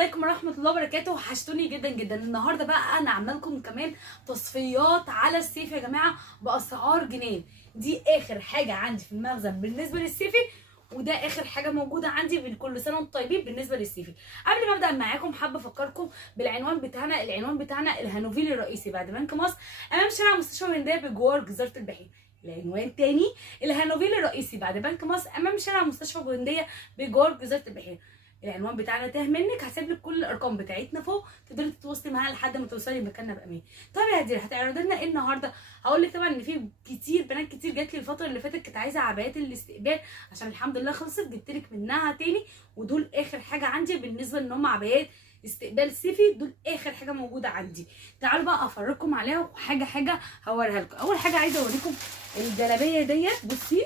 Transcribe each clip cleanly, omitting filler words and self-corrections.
عليكم ورحمه الله وبركاته. وحشتوني جدا جدا. النهارده بقى انا عامله لكم كمان تصفيات على السيف يا جماعه باسعار جنان. دي اخر حاجه عندي في المخزن بالنسبه للسيفي، وده اخر حاجه موجوده عندي. بكل سنه وانتم طيبين. بالنسبه للسيفي قبل ما ابدا معاكم حابه افكركم بالعنوان بتاعنا. العنوان بتاعنا الهانوفيل الرئيسي بعد بنك مصر، امام شارع مستشفى الهنديه بجوار جزيره البحيره. العنوان تاني الهانوفيل الرئيسي بعد بنك مصر، امام شارع مستشفى الهنديه بجوار جزيره البحيره. العنوان بتاعنا تاه منك، هسيب لك كل الارقام بتاعتنا فوق، تقدري تتواصلي معانا لحد ما توصلي مكاننا بامان. طب يا هدير هتعرضي لنا ايه النهارده؟ هقول لك طبعا ان في كتير بنات كتير جات لي الفتره اللي فاتت كانت عايزه عبايات الاستقبال، عشان الحمد لله خلصت، جبت لك منها تاني. ودول اخر حاجه عندي بالنسبه ان هم عبايات استقبال صيفي. دول اخر حاجه موجوده عندي. تعالوا بقى افرجكم عليها وحاجه حاجه هوريها لكم. اول حاجه عايزه اوريكم الجلابيه ديت. بصي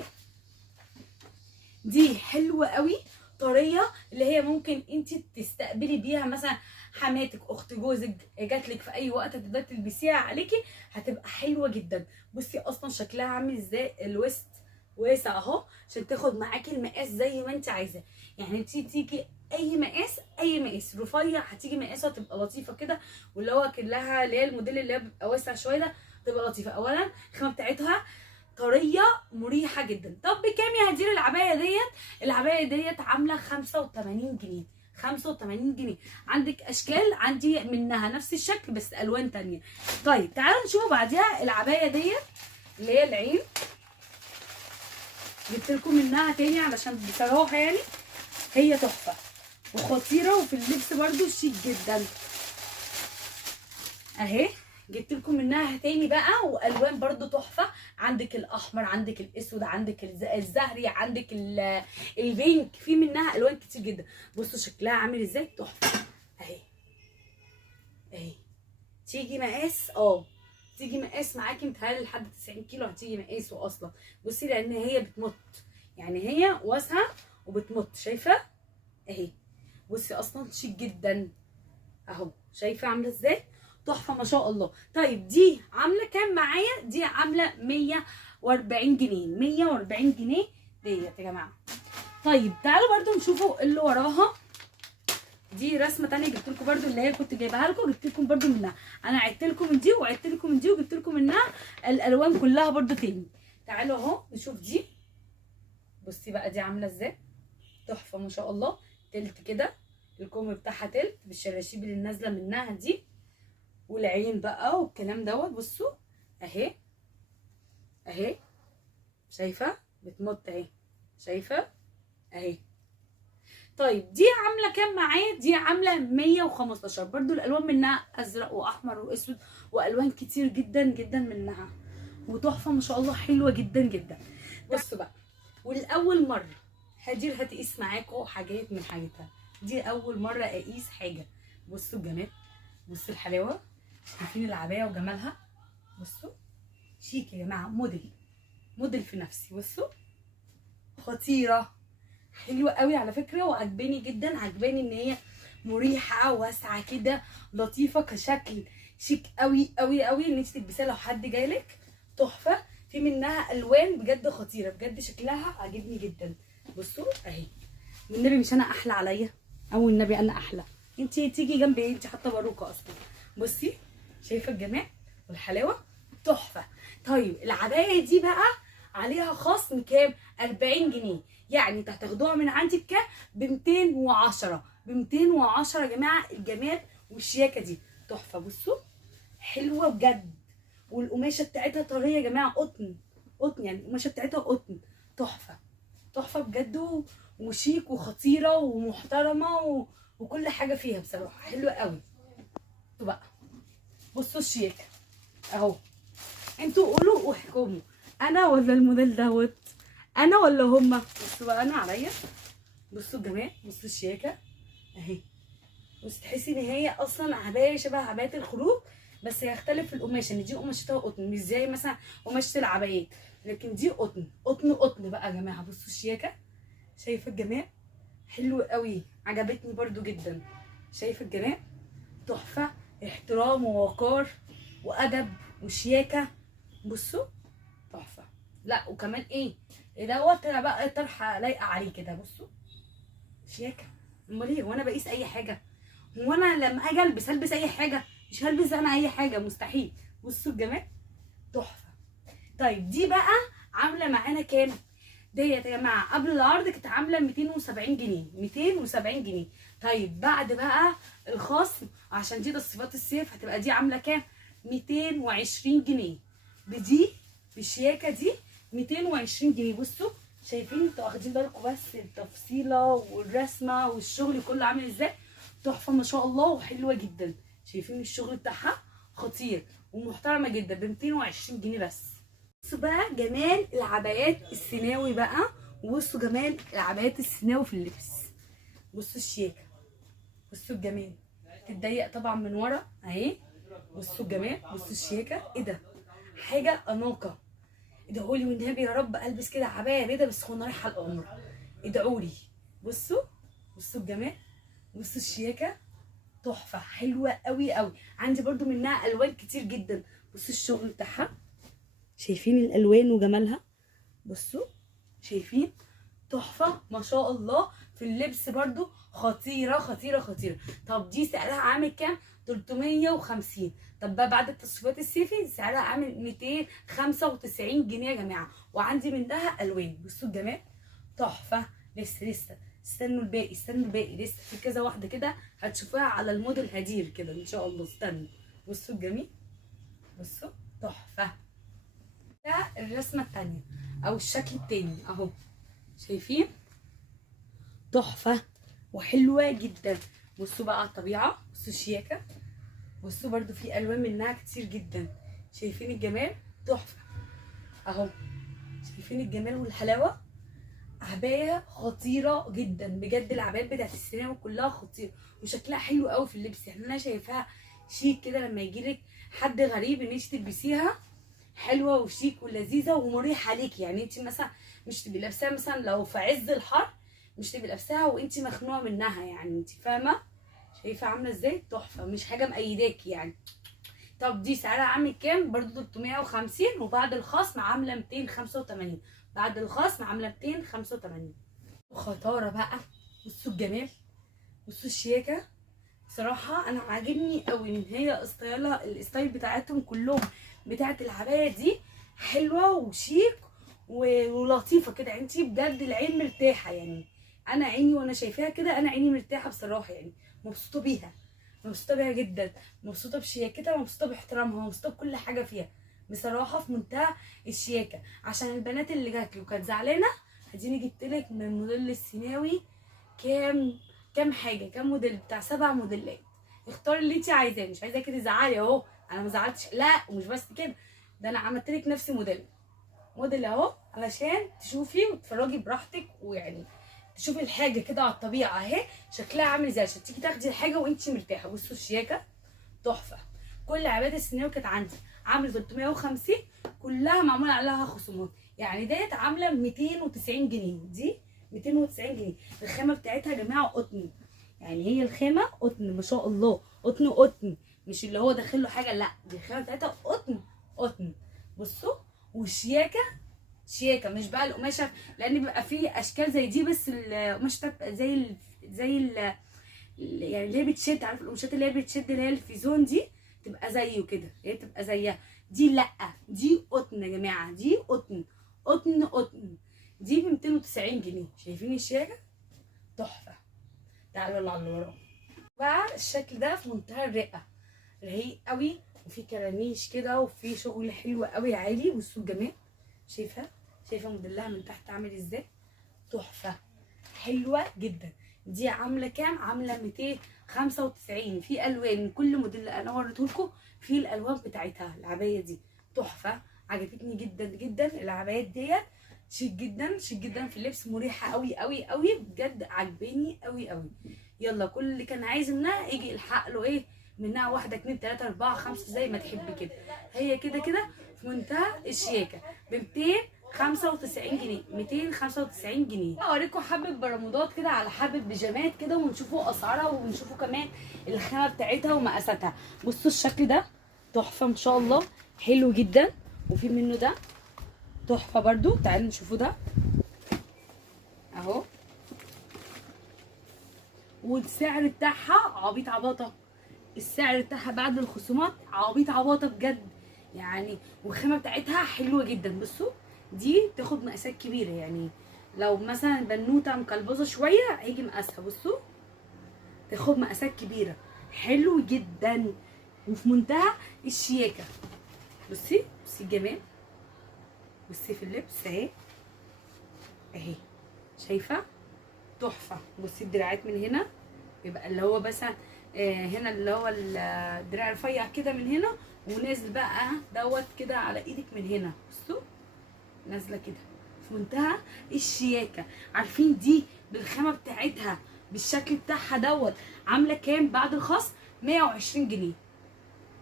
دي حلوه قوي، طريه، اللي هي ممكن انت تستقبلي بيها مثلا حماتك، اخت جوزك، جاتلك في اي وقت تقدري تلبسيها عليكي، هتبقى حلوه جدا. بصي اصلا شكلها عامل ازاي، الوسط واسع اهو عشان تاخد معاكي المقاس زي ما انت عايزاه. يعني انت تيجي اي مقاس، اي مقاس رفيع هتيجي مقاسها تبقى لطيفه كده، واللي هو كلها اللي هي الموديل اللي هي بيبقى واسع شويه ده تبقى لطيفه. اولا الخامه بتاعتها طريه مريحه جدا. طب بكام يا هدير العبايه ديت؟ العبايه ديت عامله 85 جنيه. 85 جنيه. عندك اشكال عندي منها نفس الشكل بس الوان تانية. طيب تعالوا نشوفوا بعديها العبايه ديت اللي هي العين. جبت لكم منها تاني علشان بصراحه يعني هي تحفه وخطيره، وفي اللبس برده شيك جدا اهي. جبت لكم منها تاني بقى والوان برده تحفه. عندك الاحمر، عندك الاسود، عندك الزهري، عندك البينك، في منها الوان كتير جدا. بصوا شكلها عامل ازاي، تحفه اهي. اهي تيجي مقاس تيجي مقاس معاكي متهيألي لحد 90 كيلو هتيجي مقاسه اصلا. بصي لان هي بتمط، يعني هي واسعه وبتمط، شايفه اهي. بصي اصلا شيك جدا اهو، شايفه عامله ازاي، تحفه ما شاء الله. طيب دي عامله كام معايا؟ دي عامله 140 جنيه. 140 جنيه ديت يا جماعه. طيب تعالوا برده نشوفوا اللي وراها. دي رسمه تانية جبت لكم برده، اللي هي كنت جايبها لكم، جبت لكم برده منها. انا عدت لكم من دي وعدت لكم من دي وجبت لكم منها الالوان كلها برده تاني. تعالوا اهو نشوف دي. بصي بقى دي عامله ازاي، تحفه ما شاء الله. تلت كده، الكم بتاعها تلت بالشراشيب اللي نازله منها دي، والعين بقى والكلام دوت. بصوا اهي اهي، شايفه بتمط اهي، شايفه اهي. طيب دي عامله كام معايا؟ دي عامله 115 برضو. الالوان منها ازرق واحمر واسود والوان كتير جدا جدا منها، وتحفه ما شاء الله، حلوه جدا جدا. بصوا بقى، والاول مره هدير هتقيس معاكم حاجات من حاجتها. دي اول مره اقيس حاجه. بصوا الجمال، بصوا الحلاوه، شايفين العبايه وجمالها. بصوا شيك يا جماعه، موديل في نفسي. بصوا خطيره، حلوه قوي على فكره، وعجباني جدا. عجباني ان هي مريحه واسعه كده، لطيفه كشكل، شيك قوي قوي قوي ان انت تلبسيها لو حد جايلك. تحفه، في منها الوان بجد خطيره، بجد شكلها عاجبني جدا. بصوا اهي، والنبي مش انا احلى عليا؟ او النبي انا احلى؟ انت تيجي جنبي، انت حاطه باروكه اصلا. بصي شايفه الجمال والحلاوه، تحفه. طيب العبايه دي بقى عليها خصم كام؟ 40 جنيه. يعني انت هتاخدوها من عندي بكام؟ ب 210. ب 210 يا جماعه. الجمال والشياكه دي تحفه. بصوا حلوه بجد، والقماشه بتاعتها طريه يا جماعه، قطن قطن، يعني القماشه بتاعتها قطن. تحفه تحفه بجد، وشيك وخطيره ومحترمه وكل حاجه فيها بصراحه حلوه قوي. بقى بصوا الشياكه اهو، انتوا قولوا واحكموا، انا ولا الموديل دوت، انا ولا هما؟ بصوا بقى انا عليا، بصوا الجمال، بصوا الشياكه اهي. بصوا تحسي ان هي اصلا عبايه شبه عبايه الخروج، بس هيختلف في القماشه، ان دي قماشتها قطن مش زي مثلا قماشه العبايات، لكن دي قطن قطن قطن بقى يا جماعه. بصوا الشياكه، شايفه الجمال، حلو قوي، عجبتني برده جدا. شايفه الجمال، تحفه، احترام ووقار وادب وشياكه. بصوا تحفه. لا وكمان ايه دوت بقى طرحه لايقه عليه كده. بصوا شياكه، امال ايه وانا بقيس اي حاجه؟ هو انا لما اجي البس اي حاجه؟ مش هلبس انا اي حاجه، مستحيل. بصوا الجمال، تحفه. طيب دي بقى عامله معانا كام؟ ديت يا جماعه قبل العرض كانت عامله 270 جنيه، 270 جنيه. طيب بعد بقى الخصم، عشان دي تصفيات الصيف، هتبقى دي عامله كام؟ 220 جنيه. بدي بالشياكه دي 220 جنيه. بصوا شايفين انتوا واخدين بالكم بس التفصيله والرسمه والشغل كله عامل ازاي؟ تحفه ما شاء الله وحلوه جدا. شايفين الشغل بتاعها خطير ومحترمه جدا ب 220 جنيه بس. بصوا بقى جمال العبايات السيناوي بقى، وبصوا جمال العبايات السيناوي في اللبس. بصوا الشياكه، بصوا الجمال، تتضيق طبعا من ورا اهي. بصوا الجمال، بصوا الشياكه، ايه ده؟ حاجه اناقه. ادعوا لي والنبي يا رب البس كده عبايه بيضه بس وانا رايحه القمر، ادعوا لي. بصوا، بصوا الجمال، بصوا الشياكه، تحفه حلوه قوي قوي. عندي برضو منها الوان كتير جدا. بصوا الشغل بتاعها، شايفين الالوان وجمالها؟ بصوا شايفين؟ تحفه ما شاء الله. في اللبس برضو خطيره خطيره خطيره. طب دي سعرها عامل كام؟ 350. طب بقى بعد التصفيات الصيفي سعرها عامل 295 جنيه يا جماعه. وعندي منها الوان. بصوا الجمال، تحفه. لسه استنوا الباقي، استنوا الباقي، لسه في كذا واحده كده هتشوفوها على الموديل هدير كده ان شاء الله. استنوا. بصوا الجميل، بصوا تحفه. ده الرسمه التانيه او الشكل التاني اهو، شايفين؟ تحفه وحلوه جدا. بصوا بقى على الطبيعه، بصوا الشياكه، بصوا برضو في الوان منها كتير جدا. شايفين الجمال؟ تحفه اهو، شايفين الجمال والحلاوه؟ عبايه خطيره جدا بجد. العبايات بتاعت السينما كلها خطيره وشكلها حلو قوي في اللبس. يعني انا شايفاها شيك كده لما يجيلك حد غريب ان انت تلبسيها حلوه وشيك ولذيذه ومريحه عليكي. يعني انت مثلا مش تبقي لابساها مثلا لو في عز الحر، مش تبقي لابساها وانت مخنوقه منها، يعني انت فاهمه؟ شايفه عامله ازاي؟ تحفه، مش حاجه مأيداكي يعني. طب دي سعرها عامل كام؟ برضو 350 وبعد الخصم عامله 285. بعد الخصم عامله 285. وخطاره بقى، بصوا الجمال، بصوا الشياكه. بصراحه انا عاجبني قوي ان هي ستايلها، الستايل بتاعتهم كلهم بتاعت العبايه دي حلوه وشيك ولطيفه كده. انتي بجد العين مرتاحه يعني. انا عيني وانا شايفاها كده، انا عيني مرتاحه بصراحه يعني. مبسوطه بيها، مبسوطه بيها جدا، مبسوطه بشياكتها، مبسوطه باحترامها، مبسوطه بكل حاجه فيها بصراحه. في منتهى الشياكه. عشان البنات اللي جات لي وكانت زعلانه، اديني جبت لك من الموديل السيناوي كام حاجه، كام موديل، بتاع 7 موديلات. اختاري اللي انت عايزاه، مش عايزاكي تزعلي اهو. انا ما زعلتش، لا ومش بس كده، ده انا عملت لك نفس موديل اهو علشان تشوفي وتتفرجي براحتك، ويعني تشوفي الحاجه كده على الطبيعه اهي شكلها عامل ازاي، عشان تيجي تاخدي الحاجه وانت مرتاحه. بصوا الشياكه، تحفه. كل عبايات السيناوي كانت عندي عامله 350، كلها معمول عليها خصومات. يعني ديت عامله 290 جنيه، دي 290 جنيه. الخامه بتاعتها يا جماعه قطن، يعني هي الخامه قطن ما شاء الله، قطن قطن، مش اللي هو داخل له حاجه، لا دي الخامه بتاعتها قطن قطن. بصوا والشياكه، شياكه. مش بقى القماشه، لان بيبقى فيه اشكال زي دي بس القماشه بتبقى يعني اللي هي بتشد، عارف القماشات اللي هي بتشد اللي هي الفيزون دي، تبقى زيه كده، هي تبقى زيها. دي لا، دي قطن يا جماعه، دي قطن قطن قطن. دي ب 290 جنيه. شايفين الشياكه؟ تحفه. تعالوا اللي على اللي وراه بقى. الشكل ده في منتهى الرقه، رقيق قوي، وفي كرانيش كده، وفي شغل حلو قوي عالي. بصوا الجمال، شايفه موديلها من تحت عامل ازاي؟ تحفه حلوه جدا. دي عامله كام؟ عامله 295. في الوان كل موديل اللي انا وريته لكم في الالوان بتاعتها. العبايه دي تحفه، عجبتني جدا جدا. العبايات ديت شيك جدا، شيك جدا في اللبس، مريحه قوي قوي قوي بجد، عجباني قوي قوي. يلا كل اللي كان عايز منها يجي يلحق له ايه منها، 1 2 3 4 5 زي ما تحبي كده. هي كده كده في منتهى الشياكه ب 295 جنيه، 295 جنيه. اوريكم حبه برمودات كده على حبه بيجامات كده، ونشوفوا اسعارها ونشوفوا كمان الخامه بتاعتها ومقاساتها. بصوا الشكل ده تحفه ما شاء الله، حلو جدا. وفي منه ده تحفه برده، تعالوا نشوفوا ده اهو. والسعر بتاعها عبيط عباطه. السعر بتاعها بعد الخصومات عبيط عباطه بجد يعني. والخامه بتاعتها حلوه جدا. بصوا دي تاخد مقاسات كبيره يعني، لو مثلا بنوته مكلبظه شويه هيجي مقاسها. بصوا تاخد مقاسات كبيره، حلو جدا وفي منتهى الشياكه. بصي الجمال، بصي في اللبس اهي اهي، شايفه تحفه. بصي الدراعات من هنا يبقى اللي هو بس هنا اللي هو الدراع رفيع كده من هنا، ونازل بقى دوت كده على ايدك من هنا. بصوا نازله كده في منتهى الشياكه. عارفين دي بالخامه بتاعتها بالشكل بتاعها دوت عامله كام بعد الخصم؟ 120 جنيه.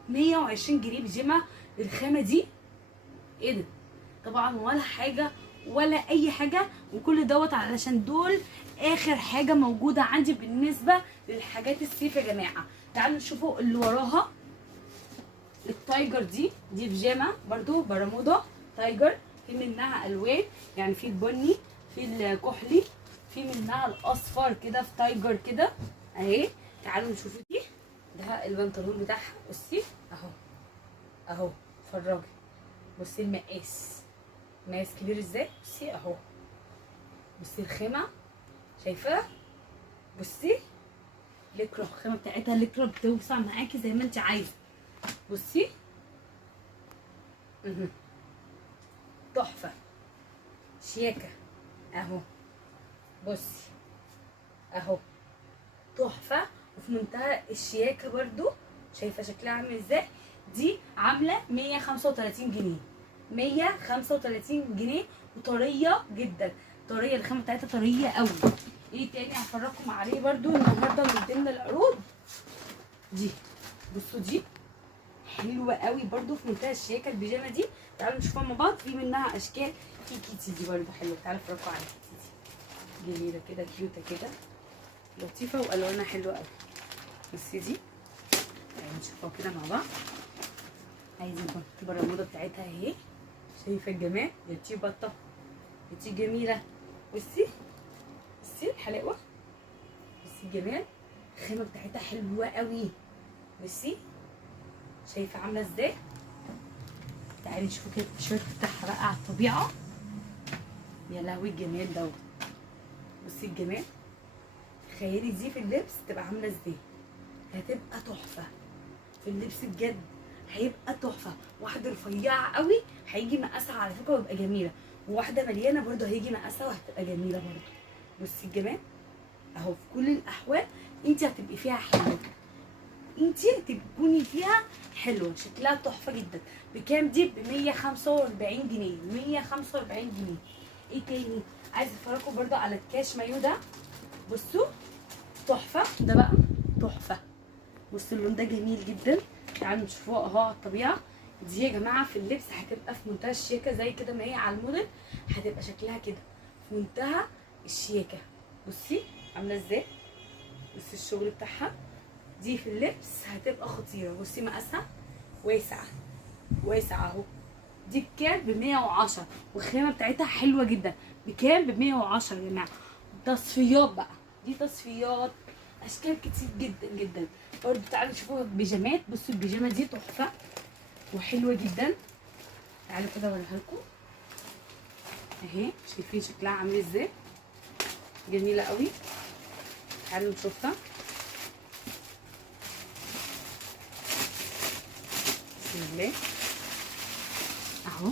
120 جنيه بيجامه بالخامه دي. ايه ده؟ طبعا ولا حاجه ولا اي حاجه. وكل دوت علشان دول اخر حاجه موجوده عندي بالنسبه للحاجات الصيف يا جماعه. تعالوا نشوفوا اللي وراها. التايجر دي بيجامه برضو برمودا تايجر، في منها الوان يعني، في البني، في الكحلي، في منها الاصفر كده في تايجر كده اهي. تعالوا نشوفوا دي. ده البنطلون بتاعها. بصي اهو اهو، اتفرجي بصي المقاس، مقاس كبير ازاي. بصي اهو، بصي الخامه شايفاها. بصي لكرة، الخامه بتاعتها لكرة بتوسع معاكي زي ما انت عايزه. بصي تحفه شياكه اهو. بصي اهو تحفه وفي منتهى الشياكه برضو. شايفه شكلها عامل ازاي؟ دي عامله 135 جنيه. 135 جنيه وطريه جدا، طريه، الخامه بتاعتها طريه قوي. ايه تاني هفرجكم عليه برضو النهارده من ضمن العروض؟ دي بصوا دي حلوه قوي برضو في منتهى الشياكه البيجامه دي. تعالوا نشوفها مع بعض. في منها اشكال، في كيتي دي برضو حلوه. تعالوا افرجكم على الكيتي دي، جميله كده كيوته كده لطيفه والوانها حلوه قوي. بصي دي تعالوا نشوفها كده مع بعض. عايزه البرموده بتاعتها اهي، شايفه الجمال؟ يا بطه يا جميله. بصي الحلاوه، بصي الجمال، الخامه بتاعتها حلوه قوي. بصي شايفه عامله ازاي؟ تعالي نشوفوا كده التيشيرت بتاعها بقى على الطبيعه. يا لهوي الجمال دوت. بصي الجمال، تخيلي دي في اللبس تبقى عامله ازاي. هتبقى تحفه في اللبس بجد، هيبقى تحفه. واحده رفيعه قوي هيجي مقاسها على فكره ويبقى جميله، وواحده مليانه برده هيجي مقاسها وهتبقى جميله برده. بصي الجمال اهو. في كل الاحوال انت هتبقي فيها حلوه، انت تكوني فيها حلوه، شكلها تحفه جدا. بكام دي؟ ب 145 جنيه. 145 جنيه. ايه تاني عايزه افرجكم برده على الكاش مايو ده. بصوا تحفه ده بقى، تحفه. بصوا اللون ده جميل جدا. تعالوا نشوفوها اهو على الطبيعه. دي يا جماعه في اللبس هتبقى في منتهى الشياكه زي كده ما هي على الموديل، هتبقى شكلها كده في منتهى الشياكه. بصي عامله ازاي، بصي الشغل بتاعها. دي في اللبس هتبقى خطيره. بصي مقاسها واسع واسع اهو. دي بكام؟ ب 110 والخامه بتاعتها حلوه جدا. بكام؟ ب 110 يا جماعه. تصفيات بقى، دي تصفيات اشكال كتير جدا جدا برضه. تعالوا نشوفوا بيجامات. بصوا البيجامه دي تحفه وحلوه جدا. تعالوا كده اوريها لكم اهي. شايفين شكلها عامل ازاي؟ جميله قوي. تعالوا نشوفها. بسم الله اهو.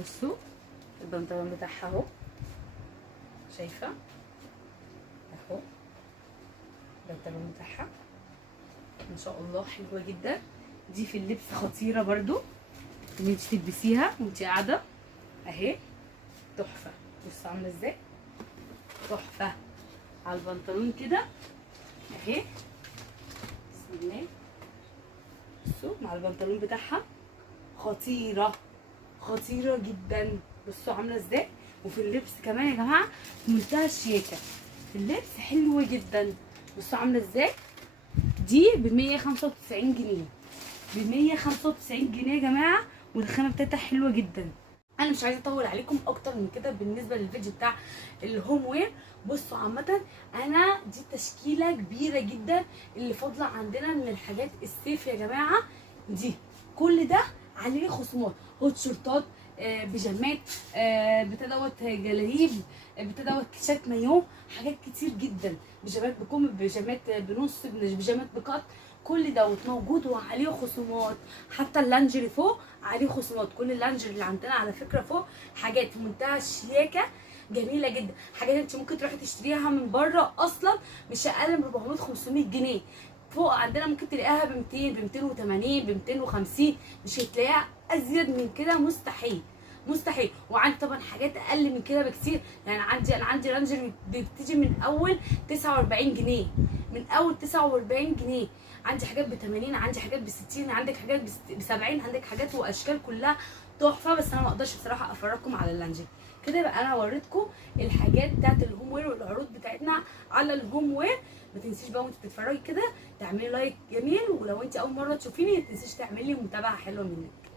بصوا البنطلون بتاعها اهو، شايفه اهو البنطلون بتاعها ما شاء الله حلوه جدا. دي في اللبس خطيره برضو ان انت تلبسيها وانت قاعده اهي، تحفه. بصوا عامله ازاي، تحفه على البنطلون كده اهي. بسم الله. بصوا مع البنطلون بتاعها خطيره خطيره جدا. بصوا عامله ازاي. وفي اللبس كمان يا جماعه في منتهى الشياكه، في اللبس حلوه جدا. بصوا عامله ازاي. دي ب 195 جنيه. ب 195 جنيه يا جماعه والخامه بتاعتها حلوه جدا. انا مش عايزه اطول عليكم اكتر من كده بالنسبه للفيديو بتاع الهوم وير. بصوا عامه انا دي تشكيله كبيره جدا اللي فاضله عندنا من الحاجات الصيف يا جماعه. دي كل ده عليه خصومات، هوت شورتات، بيجامات، بتاع دوت جلاليب، بتاع دوت كيشات مايو، حاجات كتير جدا، بيجامات بكم، بيجامات بنص، بيجامات بقط، كل دوت موجود وعليه خصومات. حتى اللانجري فوق عليه خصومات، كل اللانجري اللي عندنا على فكره فوق حاجات في منتهى الشياكه جميله جدا، حاجات انت ممكن تروحي تشتريها من بره اصلا مش اقل من 400 500 جنيه. فوق عندنا ممكن تلاقيها ب 200 ب 280 ب 250، مش هتلاقيها ازيد من كده، مستحيل مستحيل. وعندي طبعا حاجات اقل من كده بكتير، يعني انا عندي رانجر بتيجي من اول 49 جنيه، من اول 49 جنيه. عندي حاجات ب 80، عندي حاجات ب 60، عندك حاجات ب 70، عندك حاجات واشكال كلها تحفه. بس انا ما اقدرش بصراحه افرجكم على اللانجر كده. يبقى انا وريتكم الحاجات بتاعت الهوم وير والعروض بتاعتنا على الهوم وير. ما تنسيش بقى وانت بتتفرجي كده تعملي لايك جميل، ولو انت اول مره تشوفيني ما تنسيش تعملي متابعه حلوه منك.